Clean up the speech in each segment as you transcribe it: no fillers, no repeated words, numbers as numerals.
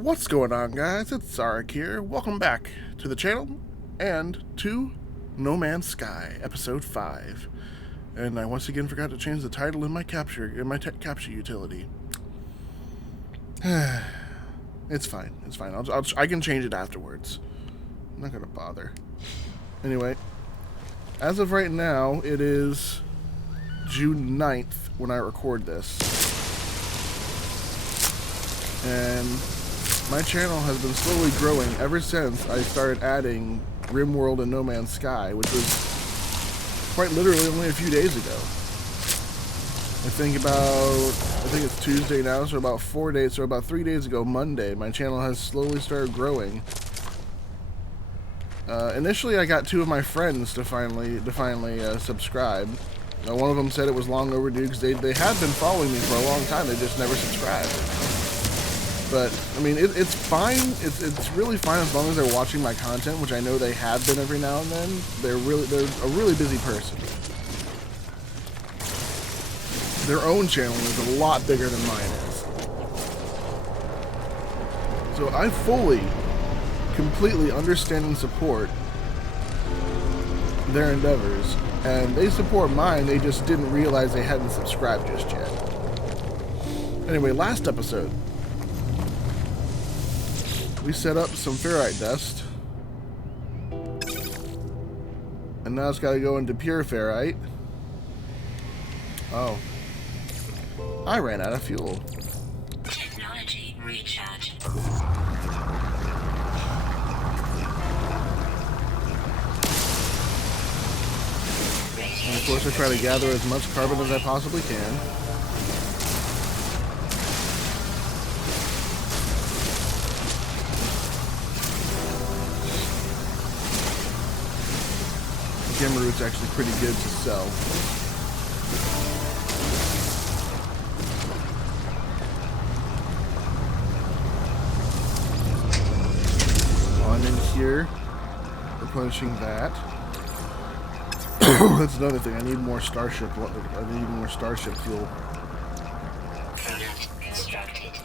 What's going on, guys? It's Zarek here. Welcome back to the channel and to No Man's Sky, Episode 5. And I once again forgot to change the title in my capture utility. It's fine. It's fine. I can change it afterwards. I'm not gonna bother. Anyway, as of right now, it is June 9th when I record this. And my channel has been slowly growing ever since I started adding RimWorld and No Man's Sky, which was quite literally only a few days ago. I think it's Tuesday now, so about 4 days, so about 3 days ago, Monday, my channel has slowly started growing. Initially, I got 2 of my friends to finally subscribe. One of them said it was long overdue because they had been following me for a long time, they just never subscribed. But, I mean, it's fine. It's really fine as long as they're watching my content, which I know they have been every now and then. They're a really busy person. Their own channel is a lot bigger than mine is. So I fully, completely understand and support their endeavors. And they support mine, they just didn't realize they hadn't subscribed just yet. Anyway, last episode, we set up some ferrite dust, and now it's got to go into pure ferrite. Oh, I ran out of fuel. Technology recharge. And of course, I try to gather as much carbon as I possibly can. Gamma root's actually pretty good to sell. While I'm in here, replenishing that. That's another thing. I need more starship. I need more starship fuel. Product constructed.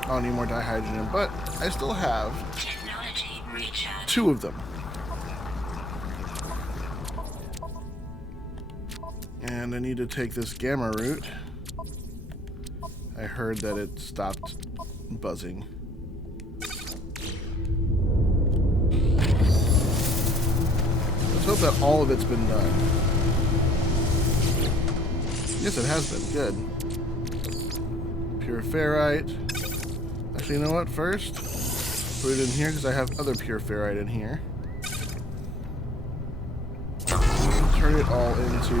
I don't need more dihydrogen, but I still have Technology recharge. 2 of them. And I need to take this gamma root. I heard that it stopped buzzing. Let's hope that all of it's been done. Yes, it has been. Good. Pure ferrite. Actually, you know what? First, put it in here because I have other pure ferrite in here. Turn it all into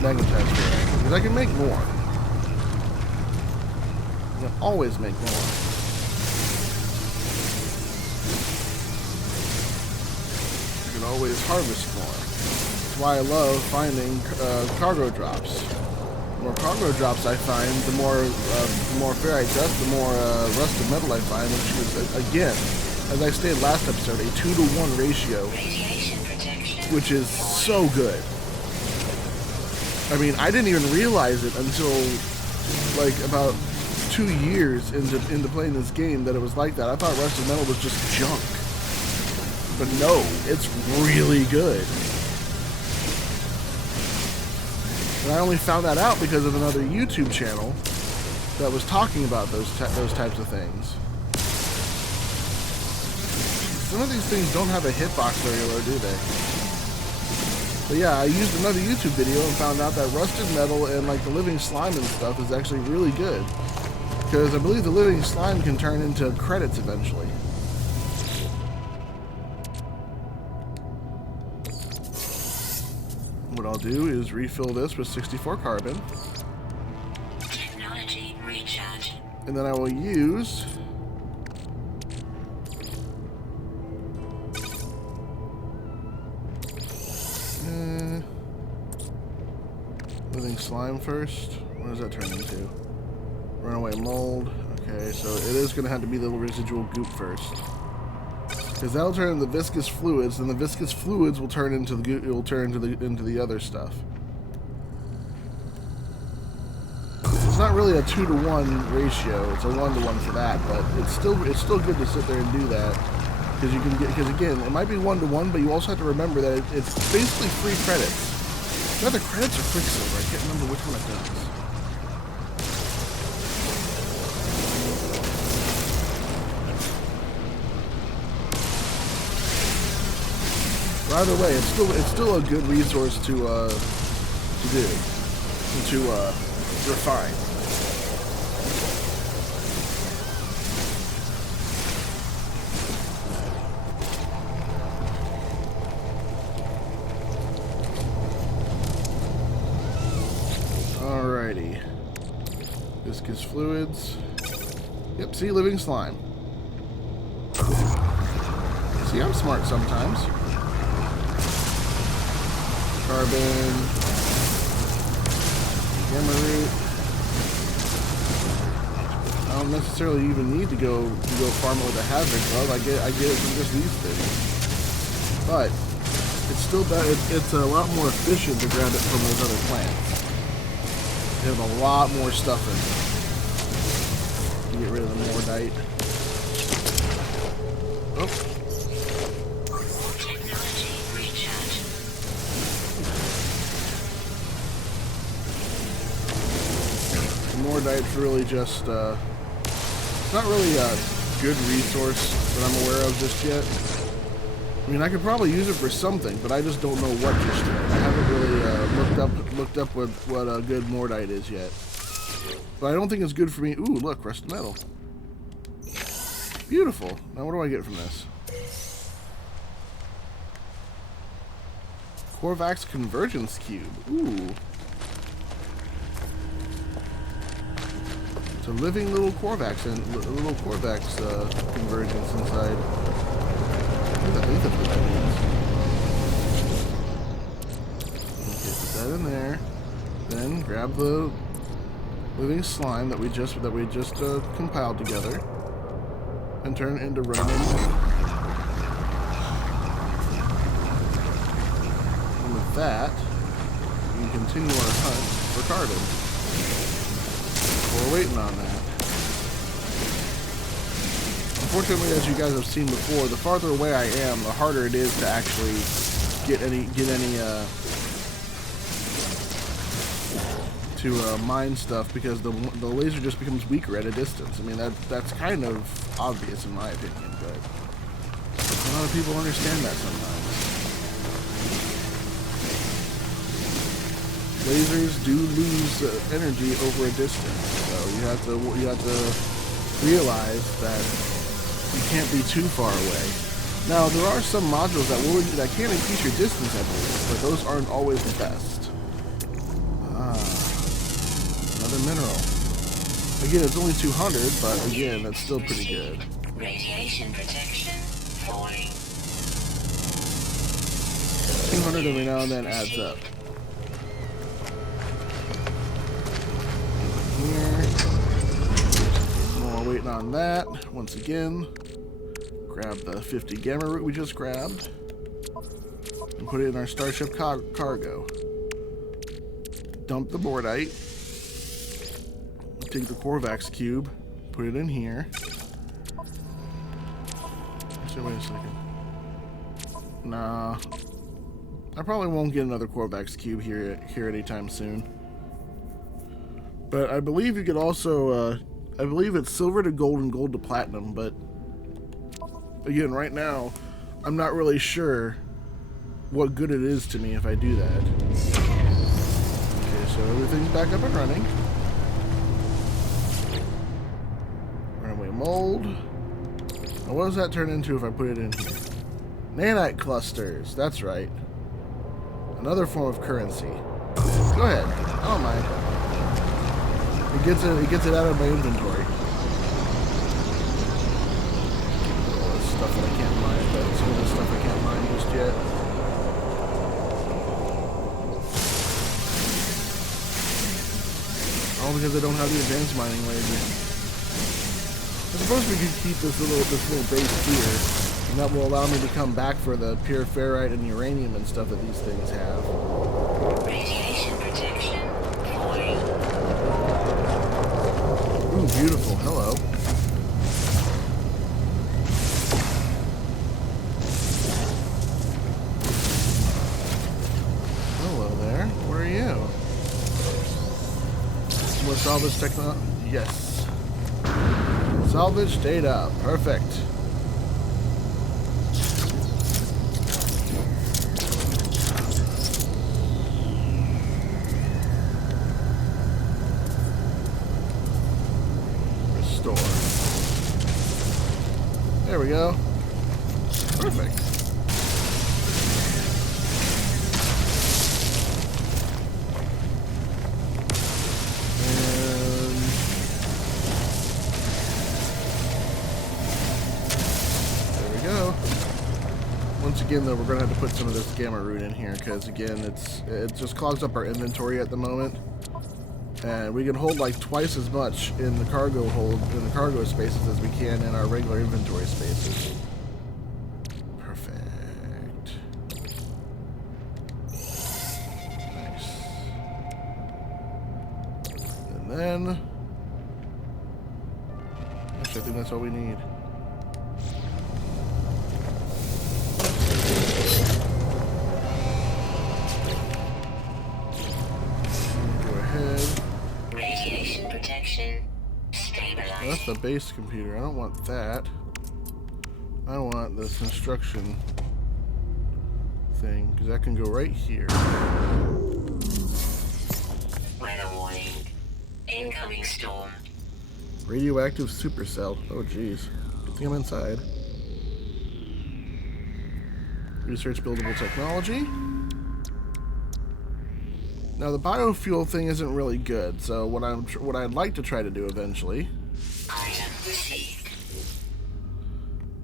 magnetized ferrite because I can make more. I can always make more. I can always harvest more. That's why I love finding cargo drops. The more cargo drops I find, the more ferrite dust, the more rusted metal I find, which is, again, as I stated last episode, a 2-to-1 ratio, which is so good. I mean, I didn't even realize it until, like, about 2 years into playing this game that it was like that. I thought rusted metal was just junk. But no, it's really good. And I only found that out because of another YouTube channel that was talking about those types of things. Some of these things don't have a hitbox very low, do they? But yeah, I used another YouTube video and found out that rusted metal and like the living slime and stuff is actually really good. Because I believe the living slime can turn into credits eventually. What I'll do is refill this with 64 carbon. Technology recharge. And then I will use living slime first. What does that turn into? Runaway mold. Okay, so it is going to have to be the residual goop first. Because that'll turn into viscous fluids, and the viscous fluids will turn into the into the other stuff. not really a 2-to-1 ratio. It's a 1-to-1 for that, but it's still good to sit there and do that because you can get, because again, it might be 1-to-1, but you also have to remember that it's basically free credits. Either credits or Quicksilver. I can't remember which one it does. But either way, it's still a good resource to do, to refine. Alrighty. Viscous fluids. Yep, see, living slime. See, I'm smart sometimes. Carbon. Gamma root. I don't necessarily even need to go farm it with a hazard glove. I get it from just these things. But it's still better. It's a lot more efficient to grab it from those other plants. They have a lot more stuff in it. You get rid of the Mordite. Oh. Technology recharge. The Mordite's really just, it's not really a good resource that I'm aware of just yet. I mean, I could probably use it for something, but I just don't know what just yet. I haven't really looked up what a good Mordite is yet. But I don't think it's good for me. Ooh, look, rusted metal. Beautiful. Now what do I get from this? Korvax Convergence Cube. Ooh. It's a living little Korvax and little Korvax convergence inside. I think that's what that means. Okay, put that in there. Then grab the living slime that we just compiled together and turn it into Ronin. And with that, we can continue our hunt for carbon. We're waiting on that. Unfortunately, as you guys have seen before, the farther away I am, the harder it is to actually get any mine stuff, because the laser just becomes weaker at a distance. I mean, that's kind of obvious in my opinion, but a lot of people understand that sometimes. Lasers do lose energy over a distance, so you have to realize that you can't be too far away. Now, there are some modules that can increase your distance, I believe, but those aren't always the best. Another mineral. Again, it's only 200, but again, that's still pretty good. Radiation protection falling. 200 every now and then adds up. Here. More waiting on that. Once again, grab the 50 gamma root we just grabbed and put it in our starship cargo. Dump the Mordite. Take the Korvax cube, put it in here. Actually, wait a second. Nah. I probably won't get another Korvax cube here anytime soon. But I believe you could also, I believe it's silver to gold and gold to platinum, but again, right now, I'm not really sure what good it is to me if I do that. Okay, so everything's back up and running. Runaway mold. Now what does that turn into if I put it in here? Nanite clusters, that's right. Another form of currency. Go ahead. I don't mind. It gets it out of my inventory. All this stuff that I can't mine, but some of the stuff I can't mine just yet. All because I don't have the advanced mining laser. I suppose we could keep this little base here, and that will allow me to come back for the pure ferrite and uranium and stuff that these things have. Radiation protection falling. beautiful. Hello. Hello there. What are you? More salvage technology? Yes. Salvage data. Perfect. Restore. There we go. Perfect. Once again, though, we're going to have to put some of this gamma root in here because, again, it just clogs up our inventory at the moment, and we can hold like twice as much in the cargo spaces as we can in our regular inventory spaces. Perfect. Nice. And then, actually, I think that's all we need. Well, that's the base computer. I don't want that. I want this instruction thing, because that can go right here. Weather warning. Incoming storm. Radioactive supercell. Oh, jeez. Good thing I'm inside. Research buildable technology. Now the biofuel thing isn't really good, so what I'd like to try to do eventually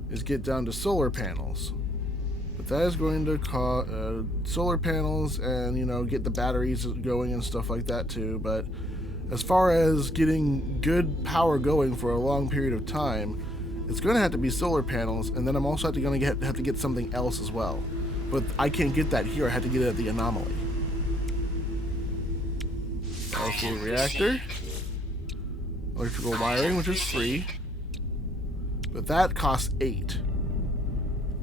is get down to solar panels. But that is going to cost solar panels and, you know, get the batteries going and stuff like that too. But as far as getting good power going for a long period of time, it's going to have to be solar panels, and then I'm also have to get something else as well. But I can't get that here. I have to get it at the anomaly. Biofuel reactor, electrical wiring, which is free, but that costs 8.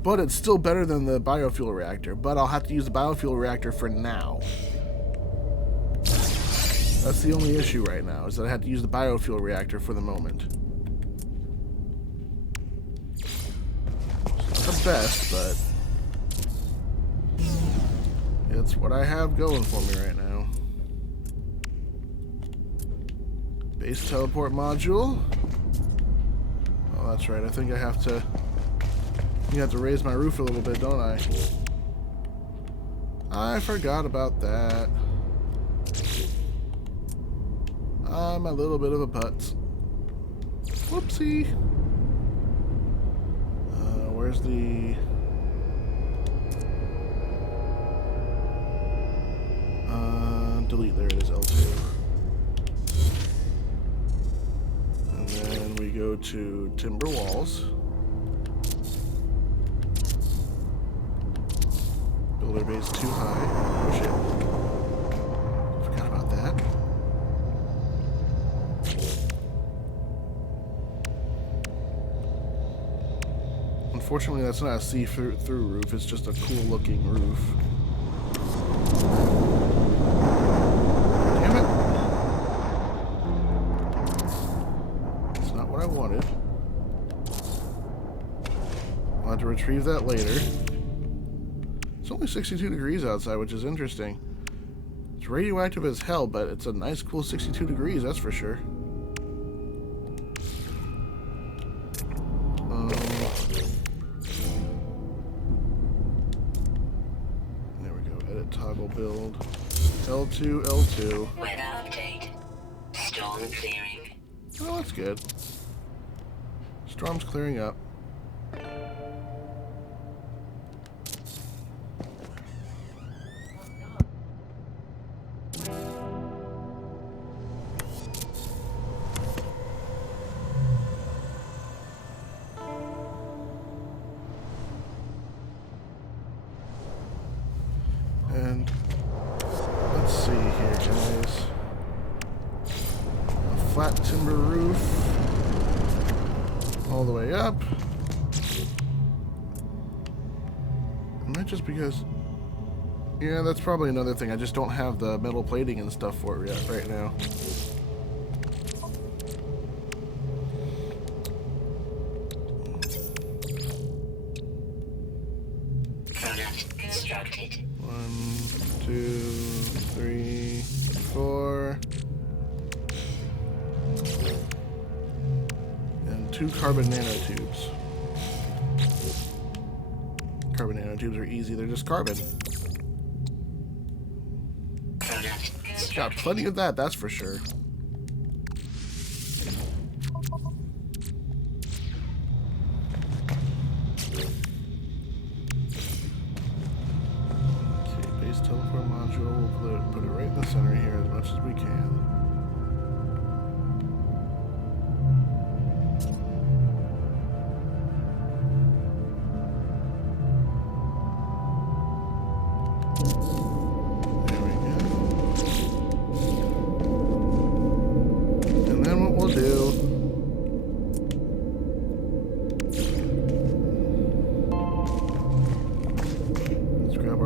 But it's still better than the biofuel reactor, but I'll have to use the biofuel reactor for now. That's the only issue right now, is that I have to use the biofuel reactor for the moment. It's not the best, but it's what I have going for me right now. Base teleport module. Oh, that's right. I think I have to. You have to raise my roof a little bit, don't I? I forgot about that. I'm a little bit of a putz. Whoopsie. Where's the? Delete. There it is. L2. And then we go to timber walls. Builder base too high. Oh shit. Forgot about that. Unfortunately, that's not a see-through roof. It's just a cool-looking roof. Damn it! It's not what I wanted. I'll have to retrieve that later. It's only 62 degrees outside, which is interesting. It's radioactive as hell, but it's a nice, cool 62 degrees, that's for sure. There we go. Edit toggle build. L2, L2. Weather update. Storm clearing. Oh, that's good. Storm's clearing up. And let's see here, guys. flat timber roof all the way up. It might just because... Yeah, that's probably another thing. I just don't have the metal plating and stuff for it yet right now. Product constructed. 1, 2, 3, 4. And 2 carbon nanotubes. Carbon nanotubes are easy. They're just carbon. Got plenty of that, that's for sure. Okay, base teleport module. We'll put it right in the center here as much as we can.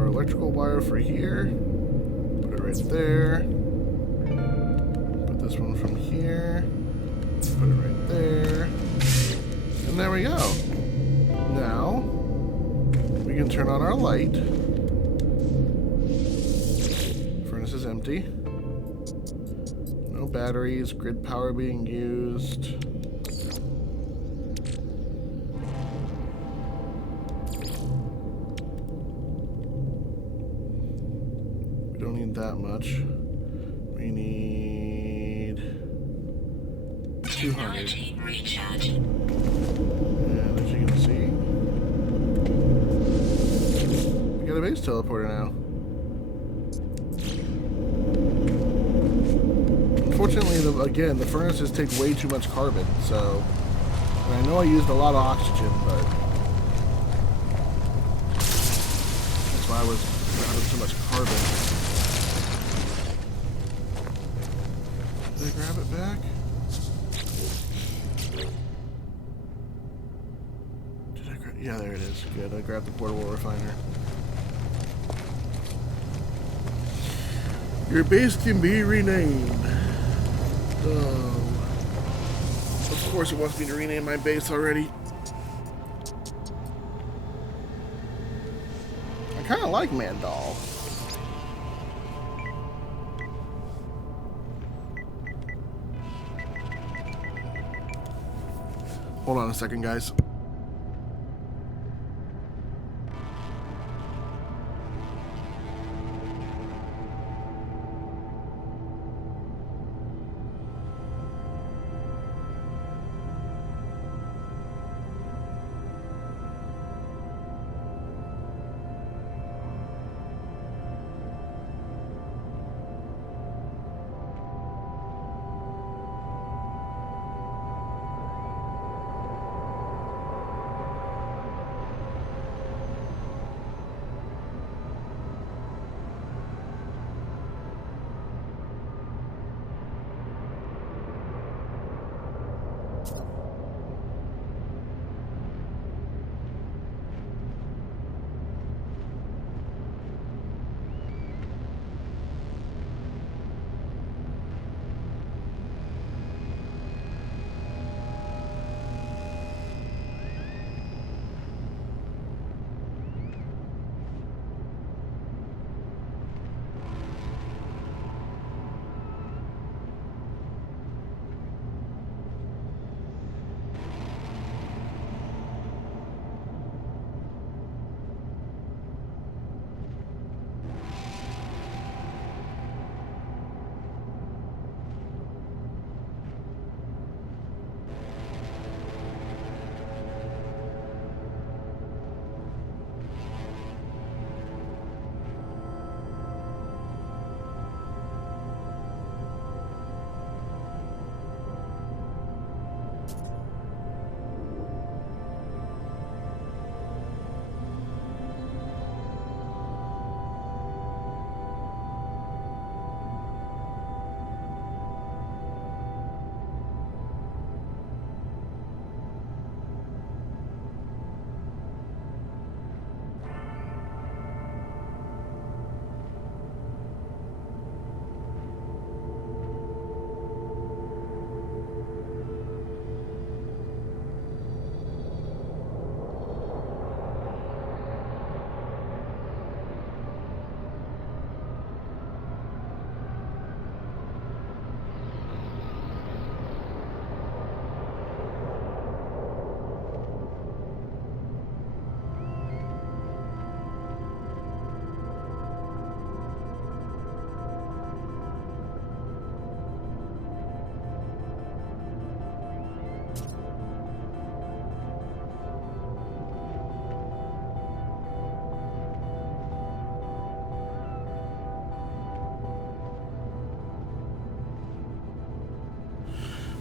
Electrical wire for here. Put it right there. Put this one from here. Put it right there. And there we go. Now, we can turn on our light. Furnace is empty. No batteries, grid power being used. Don't need that much. We need 200. Recharge. And as you can see, we got a base teleporter now. Unfortunately, again, the furnaces take way too much carbon, so... And I know I used a lot of oxygen, but... That's why I was grabbing so much carbon. Did I grab it back? Did I grab... Yeah, there it is. Good, I grabbed the portable refiner. Your base can be renamed. Oh. Of course it wants me to rename my base already. I kind of like Mandal. Hold on a second, guys.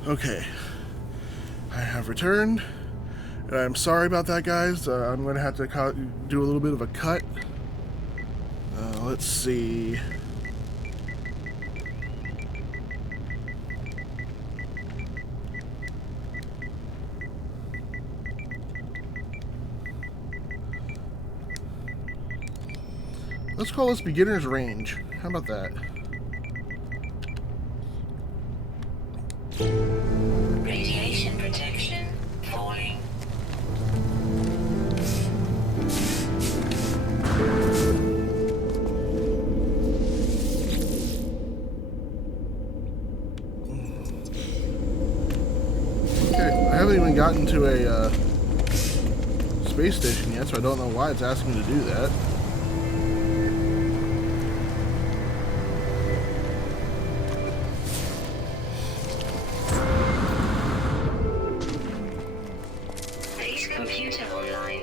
Okay, I have returned, and I'm sorry about that, guys. I'm going to have to do a little bit of a cut. Let's see. Let's call this beginner's range. How about that? Radiation protection falling. Okay, I haven't even gotten to a space station yet, so I don't know why it's asking me to do that. Computer online.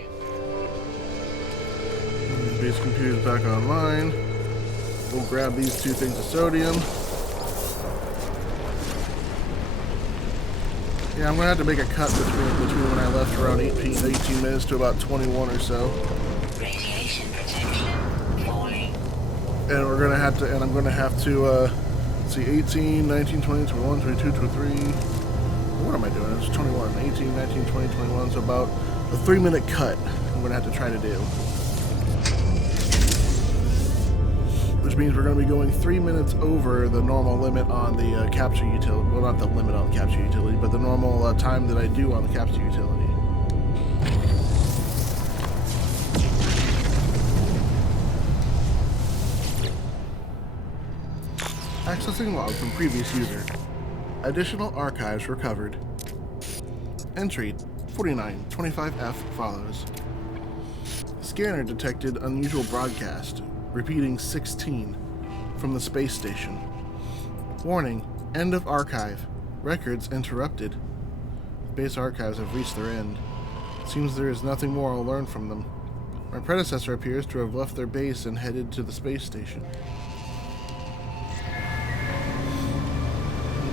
Base computer's back online. We'll grab these 2 things of sodium. Yeah, I'm gonna have to make a cut between when I left around 18 minutes to about 21 or so. Radiation protection falling. And we're gonna have to, and I'm gonna have to, let's see, 18, 19, 20, 21, 22, 23. What am I doing? It's 21, 18, 19, 20, 21. So about a 3-minute cut I'm gonna have to try to do. Which means we're going to be going 3 minutes over the normal limit on the capture utility. Well, not the limit on the capture utility, but the normal time that I do on the capture utility. Accessing log from previous user. Additional archives recovered. Entry 4925F follows. Scanner detected unusual broadcast. Repeating 16 from the space station. Warning, end of archive. Records interrupted. Base archives have reached their end. Seems there is nothing more I'll learn from them. My predecessor appears to have left their base and headed to the space station.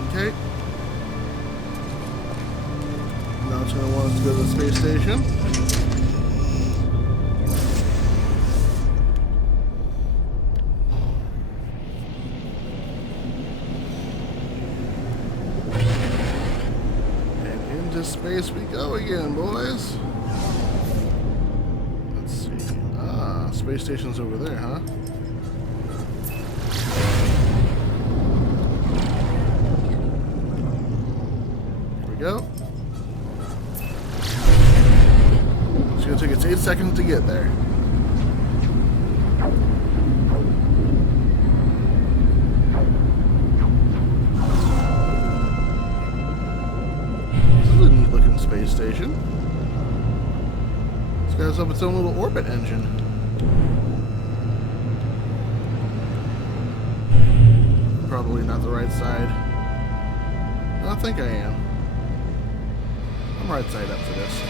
Okay. Now it's going to want us to go to the space station. Space we go again, boys. Let's see. Ah, space station's over there, huh? Here we go. It's gonna take us 8 seconds to get there. Space station. It's got up its own little orbit engine. Probably not the right side. I don't think I am. I'm right side up for this.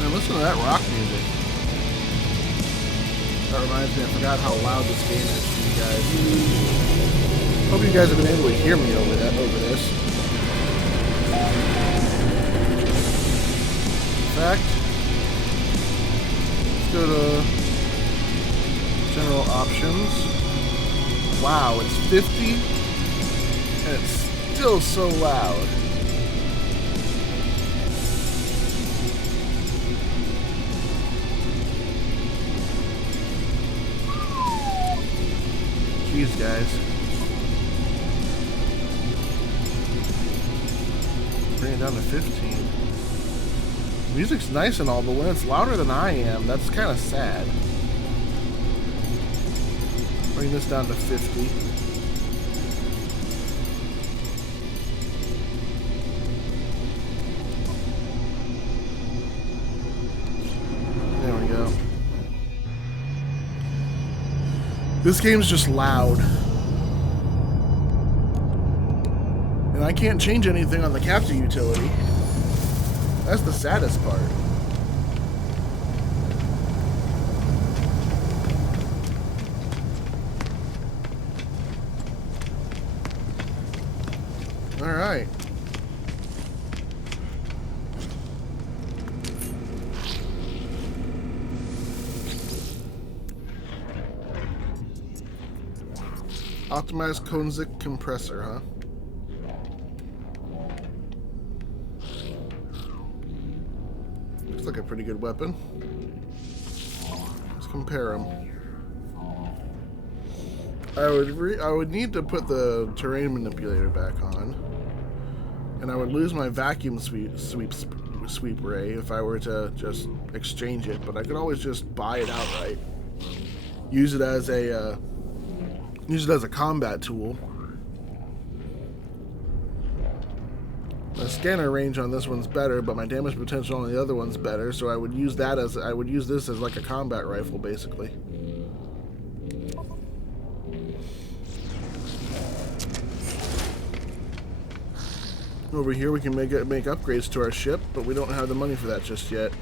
Man, listen to that rock music. That reminds me, I forgot how loud this game is for you guys. Hope you guys have been able to hear me over this. In fact, let's go to general options. Wow, it's 50 and it's still so loud. Jeez, guys. Bring it down to 15. Music's nice and all, but when it's louder than I am, that's kind of sad. Bring this down to 50. There we go. This game's just loud. And I can't change anything on the capture utility. That's the saddest part. Optimized Konzik compressor, huh? Looks like a pretty good weapon. Let's compare them. I would need to put the terrain manipulator back on, and I would lose my vacuum sweep ray if I were to just exchange it. But I could always just buy it outright, use it as a combat tool. The scanner range on this one's better, but my damage potential on the other one's better. So I would use this as like a combat rifle, basically. Over here we can make upgrades to our ship, but we don't have the money for that just yet.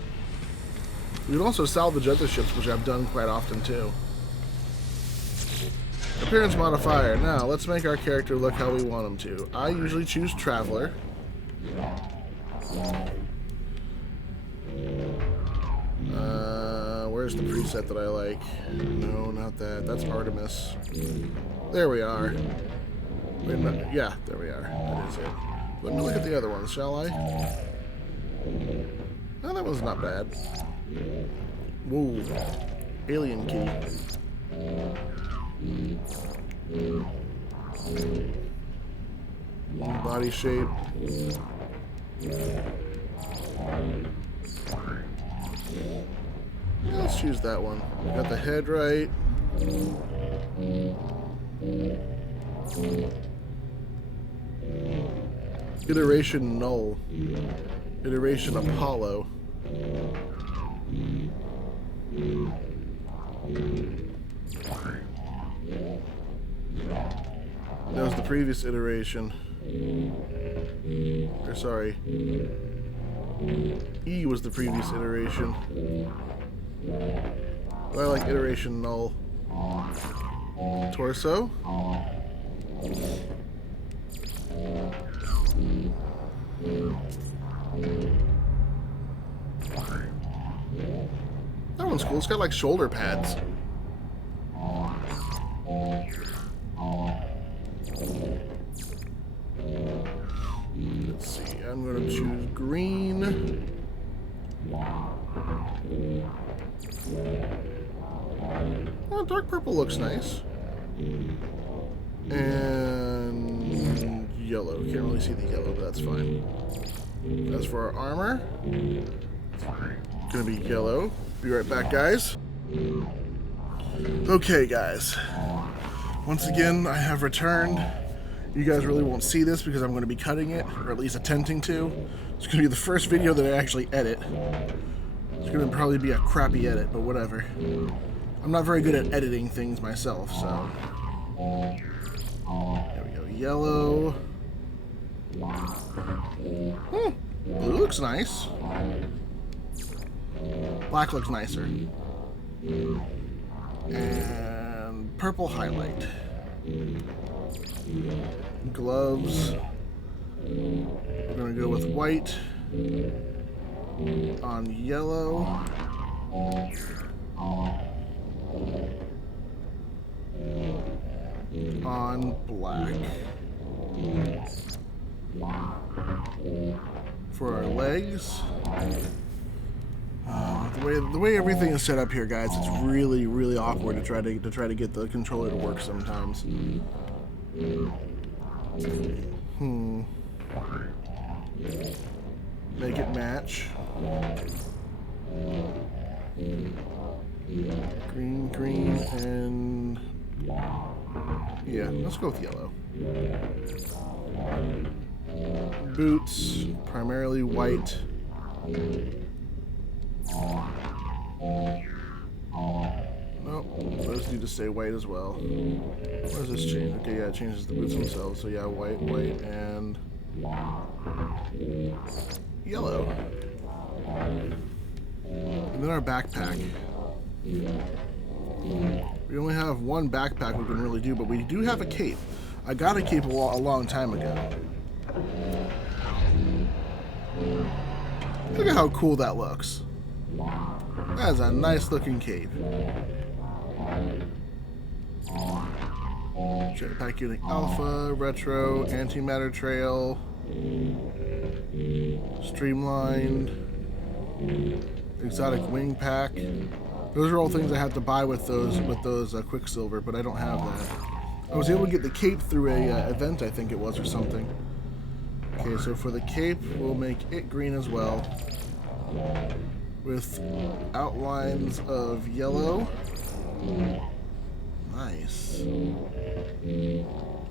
We can also salvage other ships, which I've done quite often too. Appearance modifier. Now, let's make our character look how we want him to. I usually choose Traveler. Where's the preset that I like? No, not that. That's Artemis. There we are. Wait, no, yeah, there we are. That is it. Let me look at the other ones, shall I? Oh, that one's not bad. Whoa. Alien key. Body shape. Yeah, let's choose that one. Got the head right. Iteration null. Iteration Apollo. That was the previous iteration. Or sorry. E was the previous iteration. But I like iteration null. Torso. That one's cool. It's got like shoulder pads. Let's see. I'm going to choose green. Oh, dark purple looks nice. And yellow. Can't really see the yellow, but that's fine. As for our armor, it's gonna be yellow. Be right back, guys. Okay, guys. Once again, I have returned. You guys really won't see this because I'm going to be cutting it, or at least attempting to. It's going to be the first video that I actually edit. It's going to probably be a crappy edit, but whatever. I'm not very good at editing things myself, so... There we go. Yellow. Blue looks nice. Black looks nicer. And purple highlight. Gloves. We're going to go with white on yellow. On black. For our legs, the way everything is set up here, guys, it's really awkward to try to get the controller to work sometimes. Make it match. Green, and yeah, let's go with yellow. Boots, primarily white. Nope, those need to stay white as well. What does this change? Okay, yeah, it changes the boots themselves. So yeah, white, and yellow. And then our backpack. We only have one backpack we can really do, but we do have a cape. I got a cape a long time ago. Look at how cool that looks. That is a nice looking cape. Jetpack unit alpha, retro, antimatter trail, streamlined, exotic wing pack. Those are all things I had to buy with those Quicksilver, but I don't have that. I was able to get the cape through a event, I think it was, or something. Okay, so for the cape, we'll make it green as well, with outlines of yellow. Nice.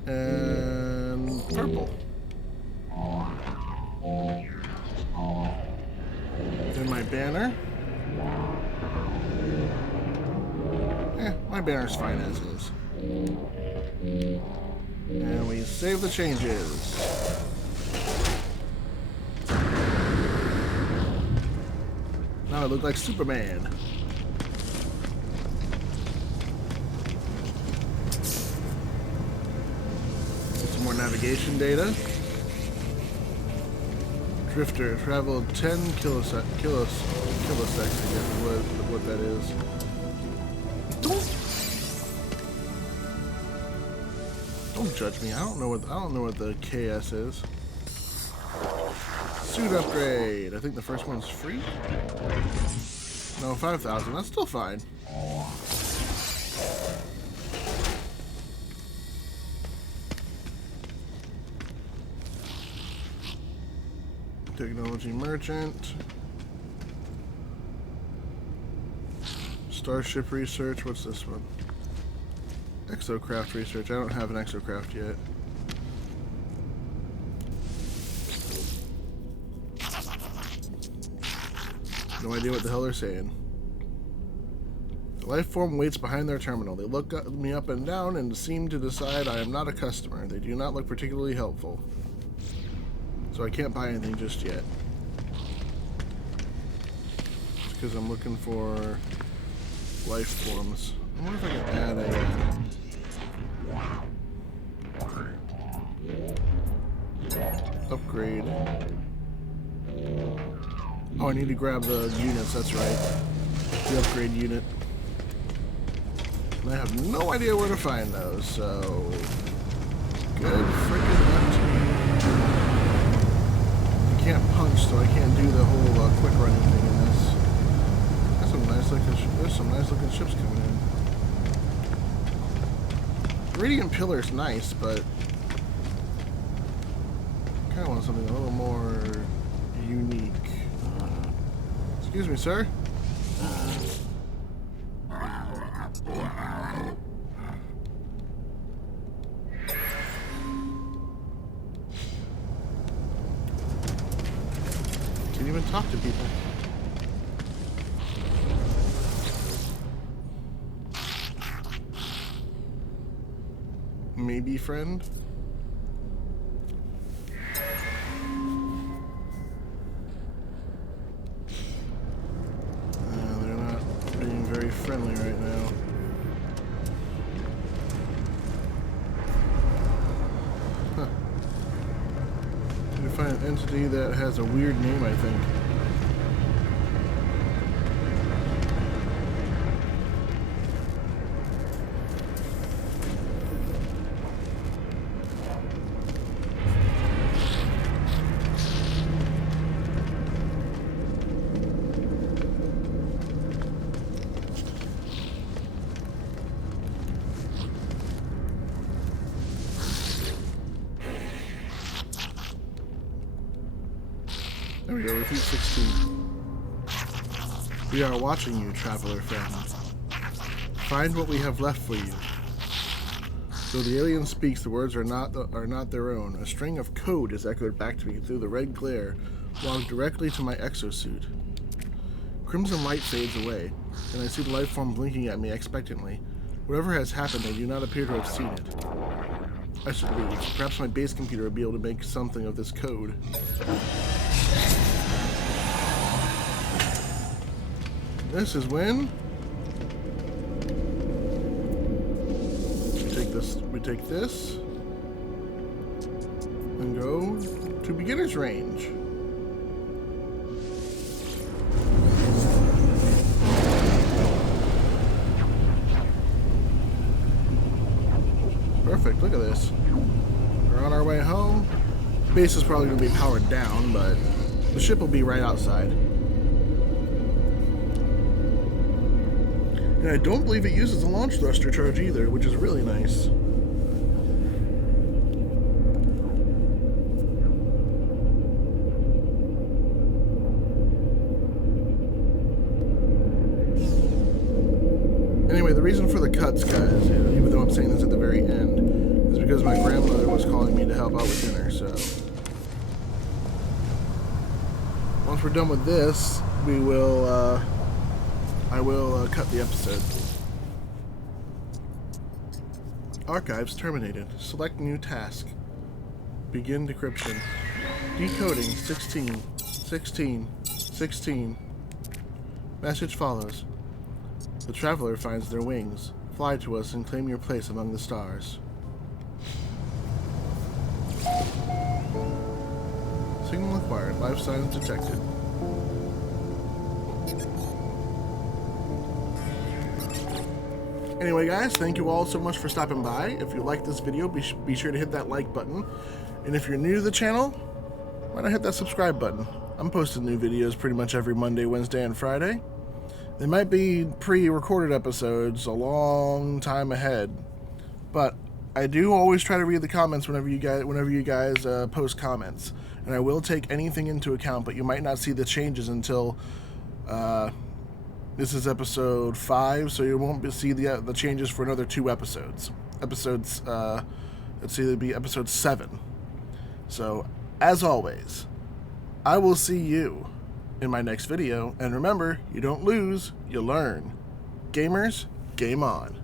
And purple. Then my banner. My banner's fine as is. And we save the changes. Now I look like Superman. Get some more navigation data. Drifter traveled 10 kiloseconds to get what that is. Don't judge me. I don't know what the KS is. Suit upgrade. I think the first one's free. No, 5,000. That's still fine. Technology merchant. Starship research. What's this one? Exocraft research. I don't have an exocraft yet. No idea what the hell they're saying. The life form waits behind their terminal. They look me up and down and seem to decide I am not a customer. They do not look particularly helpful. So I can't buy anything just yet. Just because I'm looking for life forms. I wonder if I can add a upgrade. Oh, I need to grab the units, that's right. The upgrade unit. And I have no idea where to find those, so good freaking luck to me. I can't punch, so I can't do the whole quick running thing in this. There's some nice looking ships coming in. Radiant Pillar's nice, but I kind of want something a little more unique. Excuse me, sir. Can't even talk to people. Maybe friend? They're not being very friendly right now. Huh. Need to find an entity that has a weird name, I think. There we go, repeat 16. We are watching you, traveler friend. Find what we have left for you. Though the alien speaks, the words are not their own. A string of code is echoed back to me through the red glare, logged directly to my exosuit. Crimson light fades away, and I see the life form blinking at me expectantly. Whatever has happened, they do not appear to have seen it. I should leave. Perhaps my base computer will be able to make something of this code. This is when we take this and go to beginner's range. perfect. Look at this. We're on our way home. Base is probably going to be powered down, but the ship will be right outside. And I don't believe it uses a launch thruster charge either, which is really nice. Anyway, the reason for the cuts, guys, even though I'm saying this at the very end, is because my grandmother was calling me to help out with dinner, so... Once we're done with this, we will, I will cut the episode. Archives terminated. Select new task. Begin decryption. Decoding 16. 16. 16. Message follows. The traveler finds their wings. Fly to us and claim your place among the stars. Signal acquired. Life signs detected. Anyway, guys, thank you all so much for stopping by. If you liked this video, be sure to hit that like button. And if you're new to the channel, why not hit that subscribe button? I'm posting new videos pretty much every Monday, Wednesday, and Friday. They might be pre-recorded episodes a long time ahead, but I do always try to read the comments whenever you guys post comments, and I will take anything into account. But you might not see the changes until this is episode 5, so you won't see the changes for another 2 episodes. Let's see, it'll be episode 7. So, as always, I will see you in my next video, and remember, you don't lose, you learn. Gamers, game on.